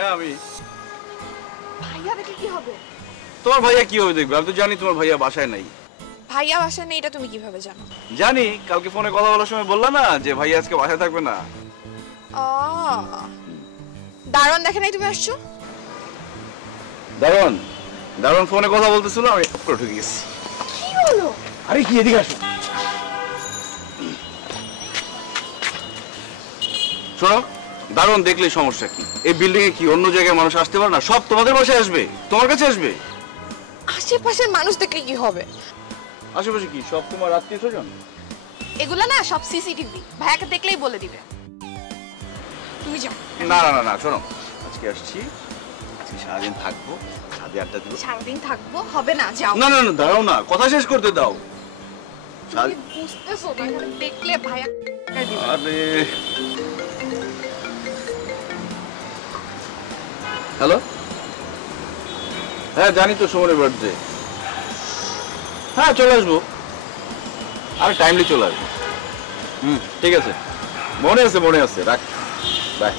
হ্যাঁ আমি। ভাইয়া দেখলে কি হবে? তোমার ভাইয়া কি হবে দেখবে? আমি তো জানি তোমার ভাইয়া বাসায় নাই। ভাইয়া বাসায় নেই এটা তুমি কিভাবে জানো? জানি, কালকে ফোনে কথা বলার সময় বললা না যে ভাইয়া আজকে বাসায় থাকবে না। দারোয়ান দেখে নাই তুমি আসছো? দারোয়ান দারোয়ান ফোনে কথা বলতেছিল, আমি করে ঢুকে গেছি। কি হলো? আরে কি, এদিকে আসো। শোনো, দারোয়ান দেখলে সমস্যা কি? এই বিল্ডিং এ কি অন্য জায়গায় মানুষ আসতে পারে না? সব তোমাদের বাসায় আসবে, তোমার কাছে আসবে। আশেপাশের মানুষ দেখলে কি হবে? আশেপাশে কি সব তোমার আত্মীয় স্বজন? এগুলা না সব সিসিটিভি, ভাইয়াকে দেখলেই বলে দিবে। তুমি যাও। না না না না, শোনো, আজকে আসছি, আজকে সারাদিন থাকবো, সাথে আড্ডা দিব। সারাদিন থাকবো হবে না, যাও। না না না, দাঁড়াও না, কথা শেষ করতে দাও। তুমি বুঝতেছো না, এখানে দেখলে ভাইয়া আরে হ্যালো, হ্যাঁ জানি তো সুমনের বার্থডে। হ্যাঁ চলে আসবো, আরে টাইমলি চলে আসবো। ঠিক আছে, মনে আছে মনে আছে, রাখ, বাই।